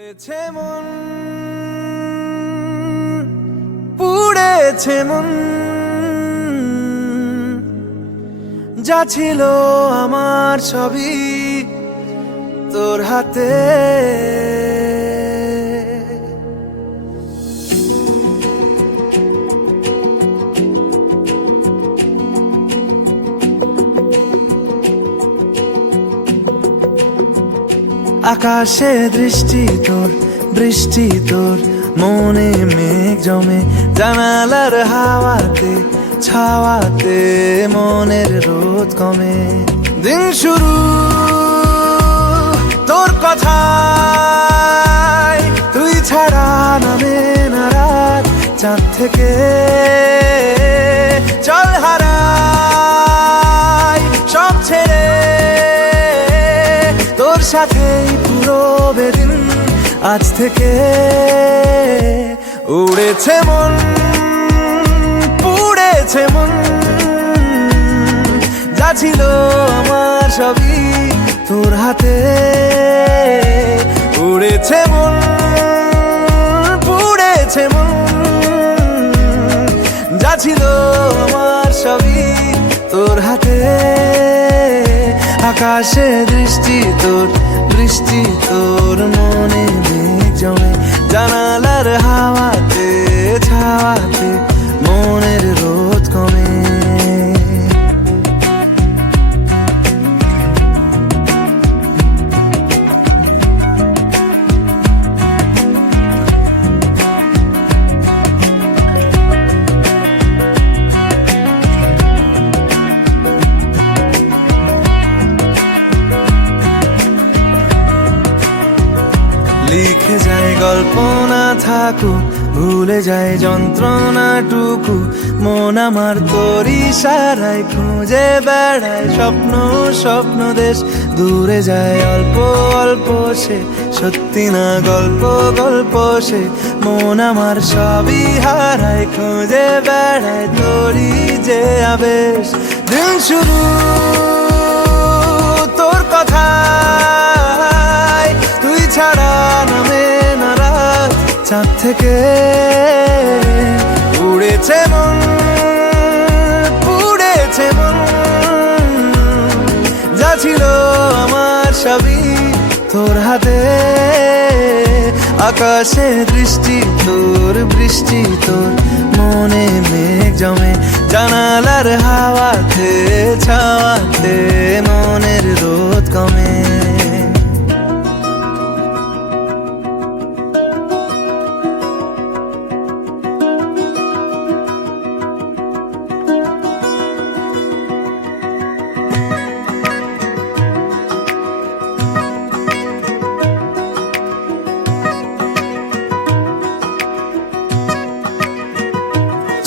উড়েছে মন, পুড়েছে মন, যা ছিল আমার সবই তোর হাতে। আকাশে দৃষ্টি তোর, বৃষ্টি তোর, মনে মেঘ জমে, জানালার হাওয়াতে ছাওয়াতে মনের রোদ কমে। দিন শুরু তোর কথায়, তুই ছাড়া নামে না রাত, চাঁদ থেকে চল হারাই সব ছেড়ে, তোর সাথেই পুরো বেদিন আজ থেকে। উড়েছে মন, পুড়েছে মন, যা ছিল আমার সবই তোর হাতে। উড়েছে মন, পুড়েছে মন, যা ছিল আমার সবই তোর হাতে। আকাশে দৃষ্টি তোর, বৃষ্টি তোর, মনে মেঘ জমে, জানালার হাওয়াতে ছাওয়াতে মনের রোদ কমে। লিখে যায় গল্প না থাকুক, ভুলে যায় যন্ত্রণাটুকু, মন আমার তোর ইশারায় খুঁজে বেড়ায় স্বপ্ন স্বপ্ন দেশ। দূরে যায় অল্প অল্প সে, সত্যি না গল্প গল্প সে, মন আমার সবই হারায় খুঁজে বেড়ায় তোরই যে আবেশ। দিন শুরু তোর কথায়, তুই ছাড়া নামে না রাত, চাঁদ থেকে উড়েছে মন, পুড়েছে মন, যা ছিল আমার সবই তোর হাতে। আকাশে দৃষ্টি তোর, বৃষ্টি তোর, মনে মেঘ জমে, জানালার হাওয়াতে ছাওয়াতে মনের রোদ কমে।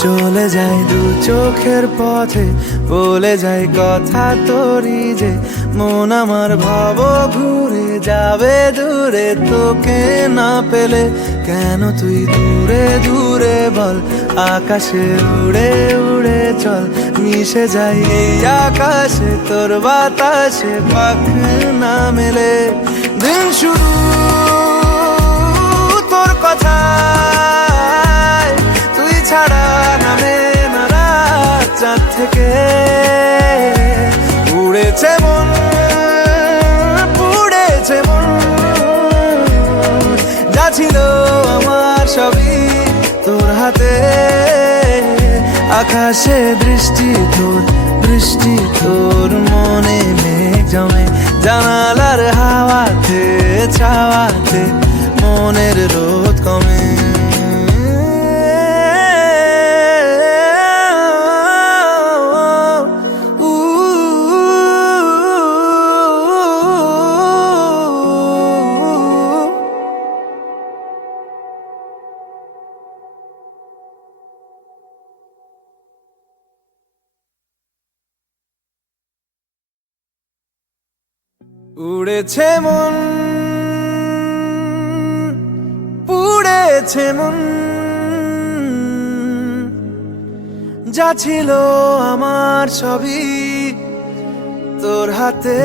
চলে যায় দু চোখের পথে, বলে যায় কথা তোরই যে, মন আমার ভাব ঘুরে যাবে দূরে তোকে না পেলে। কেন তুই দূরে দূরে বল, আকাশে উড়ে উড়ে চল, মিশে যাই এই আকাশে তোর বাতাসে, পাখ না মেলে। দিন শুরু তোর কথায়, তুই ছাড়া নামে না রাত, চাঁদ থেকে উড়েছে মন, পুড়েছে মন, যা ছিল আমার সবই তোর হাতে। আকাশে দৃষ্টি তোর, বৃষ্টি তোর, মনে মেঘ জমে, জানালার হাওয়াতে ছাওয়াতে মনের রোদ কমে। উড়েছে মন, পুড়েছে মন, যা ছিল আমার সবই তোর হাতে।